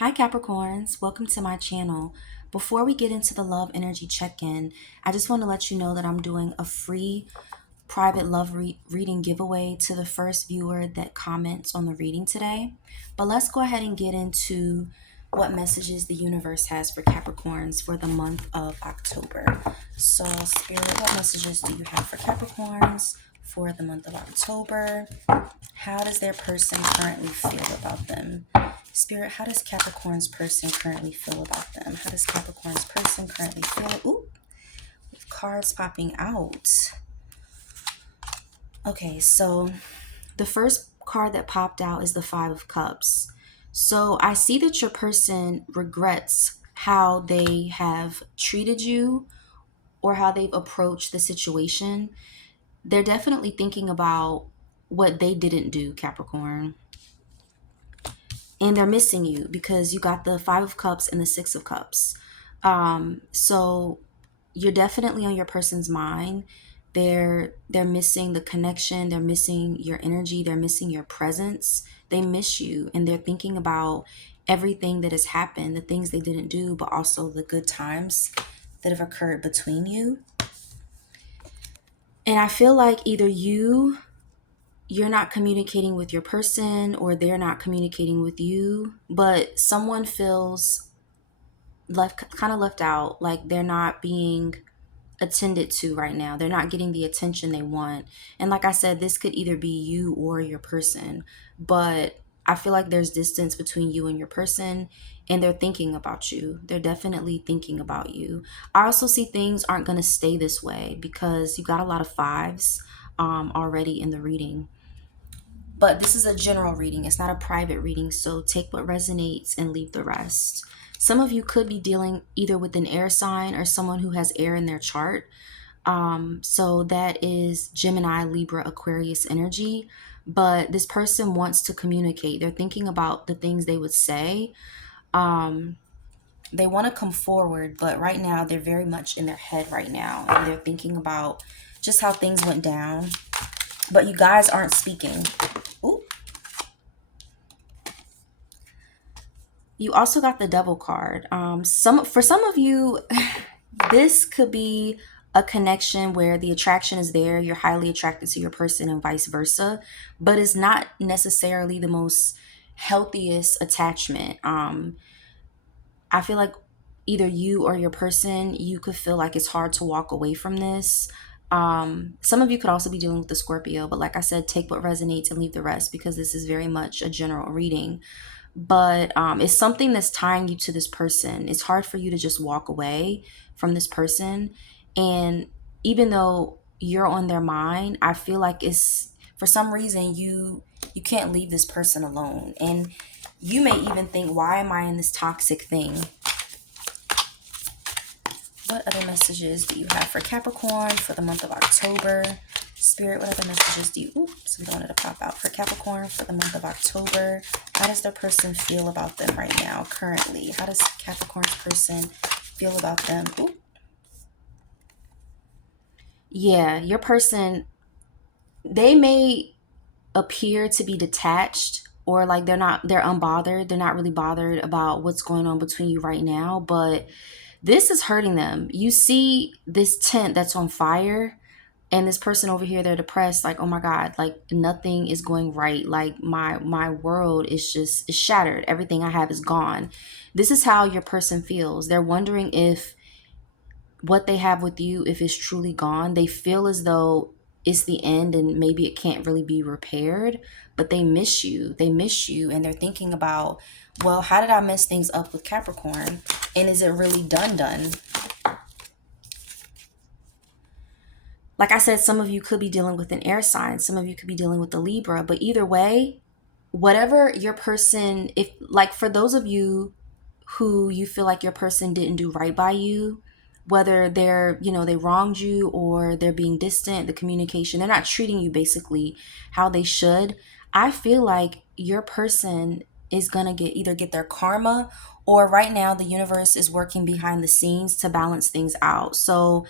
Hi Capricorns, welcome to my channel. Before we get into the love energy check-in, I just want to let you know that I'm doing a free private love reading giveaway to the first viewer that comments on the reading today. But let's go ahead and get into what messages the universe has for Capricorns for the month of October. So Spirit, what messages do you have for Capricorns for the month of October? How does their person currently feel about them? Spirit, how does Capricorn's person currently feel about them? How does Capricorn's person currently feel? Ooh, with cards popping out. Okay, so the first card that popped out is the Five of Cups. So I see that your person regrets how they have treated you or how they've approached the situation. They're definitely thinking about what they didn't do, Capricorn. And they're missing you because you got the Five of Cups and the Six of Cups. So you're definitely on your person's mind. They're missing the connection, they're missing your energy, they're missing your presence. They miss you and they're thinking about everything that has happened, the things they didn't do, but also the good times that have occurred between you. And I feel like either you're not communicating with your person or they're not communicating with you, but someone feels left out, like they're not being attended to right now. They're not getting the attention they want. And like I said, this could either be you or your person, but I feel like there's distance between you and your person and they're thinking about you. They're definitely thinking about you. I also see things aren't going to stay this way because you got a lot of fives already in the reading. But this is a general reading. It's not a private reading. So take what resonates and leave the rest. Some of you could be dealing either with an air sign or someone who has air in their chart. So that is Gemini, Libra, Aquarius energy. But this person wants to communicate. They're thinking about the things they would say. They want to come forward, but right now they're very much in their head right now. And they're thinking about just how things went down. But you guys aren't speaking. Ooh. You also got the Devil card. For some of you, this could be a connection where the attraction is there. You're highly attracted to your person and vice versa, but it's not necessarily the most healthiest attachment. I feel like either you or your person, you could feel like it's hard to walk away from this. Some of you could also be dealing with the Scorpio, but like I said, take what resonates and leave the rest because this is very much a general reading. But it's something that's tying you to this person. It's hard for you to just walk away from this person. And even though you're on their mind, I feel like it's for some reason you can't leave this person alone. And you may even think, why am I in this toxic thing? What other messages do you have for Capricorn for the month of October? Spirit, what other messages do you... Oops, we don't want it to pop out. For Capricorn for the month of October, how does their person feel about them right now, currently? How does Capricorn's person feel about them? Ooh. Yeah, your person, they may appear to be detached or like they're unbothered. They're not really bothered about what's going on between you right now, but this is hurting them. You see this tent that's on fire and this person over here, they're depressed, like, oh my God, like nothing is going right. Like my world is shattered. Everything I have is gone. This is how your person feels. They're wondering if what they have with you, if it's truly gone. They feel as though it's the end and maybe it can't really be repaired, but they miss you. They miss you and they're thinking about, well, how did I mess things up with Capricorn? And is it really done? Like I said, some of you could be dealing with an air sign. Some of you could be dealing with the Libra. But either way, whatever your person, if like for those of you who you feel like your person didn't do right by you, whether they're, they wronged you or they're being distant, the communication, they're not treating you basically how they should. I feel like your person is going to either get their karma, or right now the universe is working behind the scenes to balance things out. So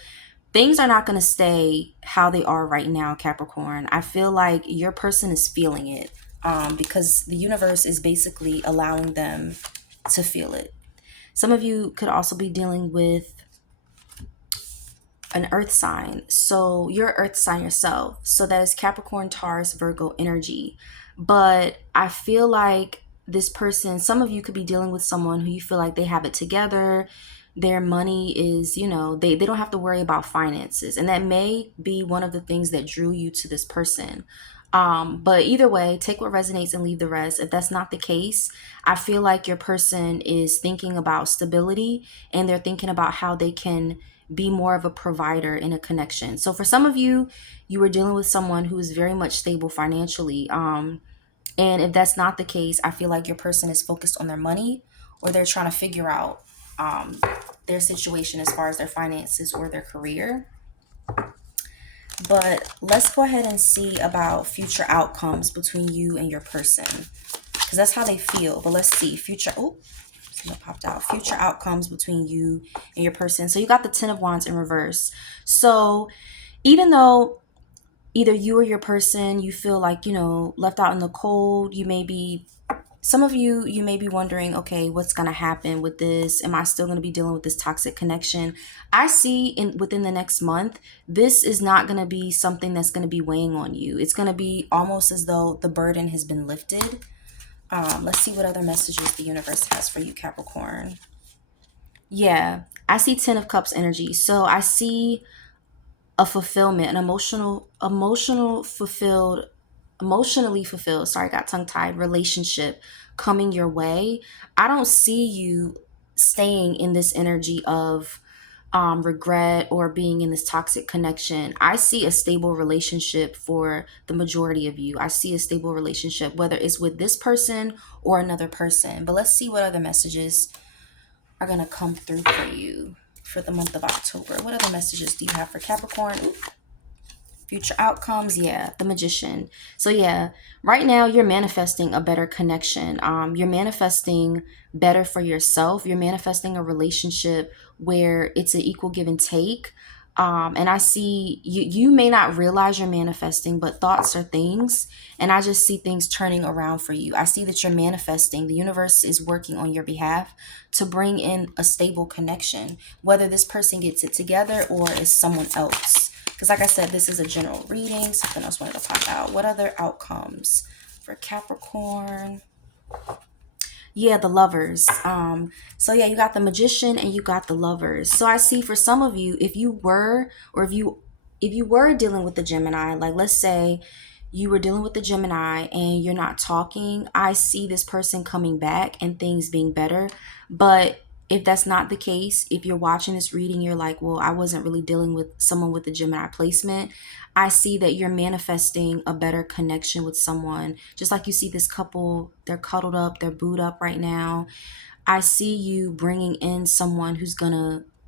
things are not going to stay how they are right now, Capricorn. I feel like your person is feeling it because the universe is basically allowing them to feel it. Some of you could also be dealing with an earth sign. So you're earth sign yourself. So that is Capricorn, Taurus, Virgo energy. But I feel like this person, some of you could be dealing with someone who you feel like they have it together. Their money is, they don't have to worry about finances. And that may be one of the things that drew you to this person. But either way, take what resonates and leave the rest. If that's not the case, I feel like your person is thinking about stability, and they're thinking about how they can be more of a provider in a connection. So for some of you, you were dealing with someone who is very much stable financially. And if that's not the case, I feel like your person is focused on their money, or they're trying to figure out their situation as far as their finances or their career. But let's go ahead and see about future outcomes between you and your person, because that's how they feel. But let's see future. Oh, something popped out. Future outcomes between you and your person. So you got the 10 of Wands in reverse. So even though either you or your person, you feel like, left out in the cold, some of you may be wondering, okay, what's going to happen with this? Am I still going to be dealing with this toxic connection? I see within the next month, this is not going to be something that's going to be weighing on you. It's going to be almost as though the burden has been lifted. Let's see what other messages the universe has for you, Capricorn. Yeah, I see 10 of Cups energy. So I see a fulfillment, an emotionally fulfilled, sorry, got tongue tied, relationship coming your way. I don't see you staying in this energy of regret or being in this toxic connection. I see a stable relationship for the majority of you. I see a stable relationship, whether it's with this person or another person. But let's see what other messages are going to come through for you for the month of October. What other messages do you have for Capricorn? Ooh. Future outcomes, yeah, the Magician. So yeah, right now you're manifesting a better connection. You're manifesting better for yourself. You're manifesting a relationship where it's an equal give and take. And I see you may not realize you're manifesting, but thoughts are things. And I just see things turning around for you. I see that you're manifesting. The universe is working on your behalf to bring in a stable connection, whether this person gets it together or is someone else. Because like I said, this is a general reading. Something else wanted to pop out. What other outcomes for Capricorn? Yeah, the Lovers. So yeah, you got the Magician and you got the Lovers. So I see for some of you, if you were dealing with the Gemini, like let's say you were dealing with the Gemini and you're not talking, I see this person coming back and things being better. But if that's not the case, if you're watching this reading, you're like, well, I wasn't really dealing with someone with the Gemini placement. I see that you're manifesting a better connection with someone. Just like you see this couple, they're cuddled up, they're booed up right now. I see you bringing in someone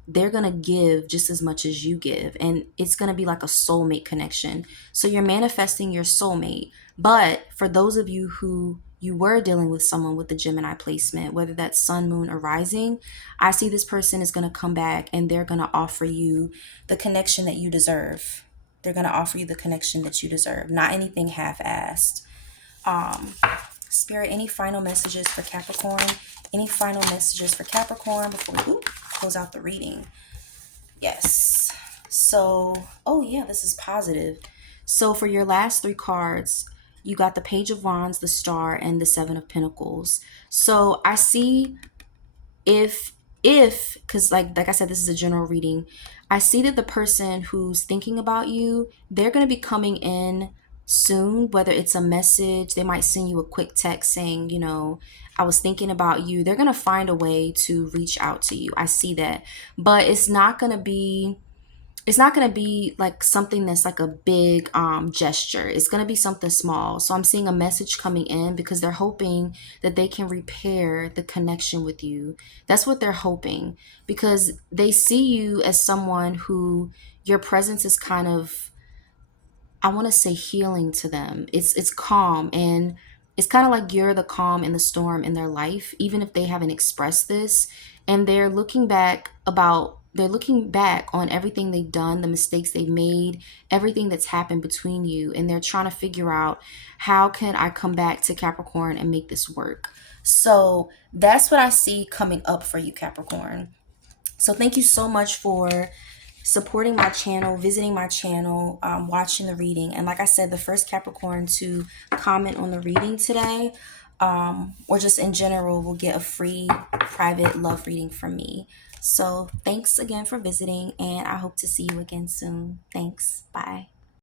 they're gonna give just as much as you give, and it's gonna be like a soulmate connection. So you're manifesting your soulmate. But for those of you who you were dealing with someone with the Gemini placement, whether that's sun, moon, or rising, I see this person is gonna come back and they're gonna offer you the connection that you deserve. They're gonna offer you the connection that you deserve, not anything half-assed. Spirit, any final messages for Capricorn? Any final messages for Capricorn before we close out the reading? Yes. So, oh yeah, this is positive. So for your last three cards, you got the Page of Wands, the Star, and the Seven of Pentacles. So I see if because like I said, this is a general reading, I see that the person who's thinking about you, they're going to be coming in soon, whether it's a message, they might send you a quick text saying, I was thinking about you. They're going to find a way to reach out to you. I see that. But it's not going to be like something that's like a big gesture. It's going to be something small. So I'm seeing a message coming in because they're hoping that they can repair the connection with you. That's what they're hoping, because they see you as someone who your presence is kind of, I want to say, healing to them. It's calm, and it's kind of like you're the calm in the storm in their life, even if they haven't expressed this. And they're looking back on everything they've done, the mistakes they've made, everything that's happened between you, and they're trying to figure out, how can I come back to Capricorn and make this work? So that's what I see coming up for you, Capricorn. So thank you so much for supporting my channel, visiting my channel, watching the reading. And like I said, the first Capricorn to comment on the reading today, or just in general, will get a free private love reading from me. So thanks again for visiting, and I hope to see you again soon. Thanks. Bye.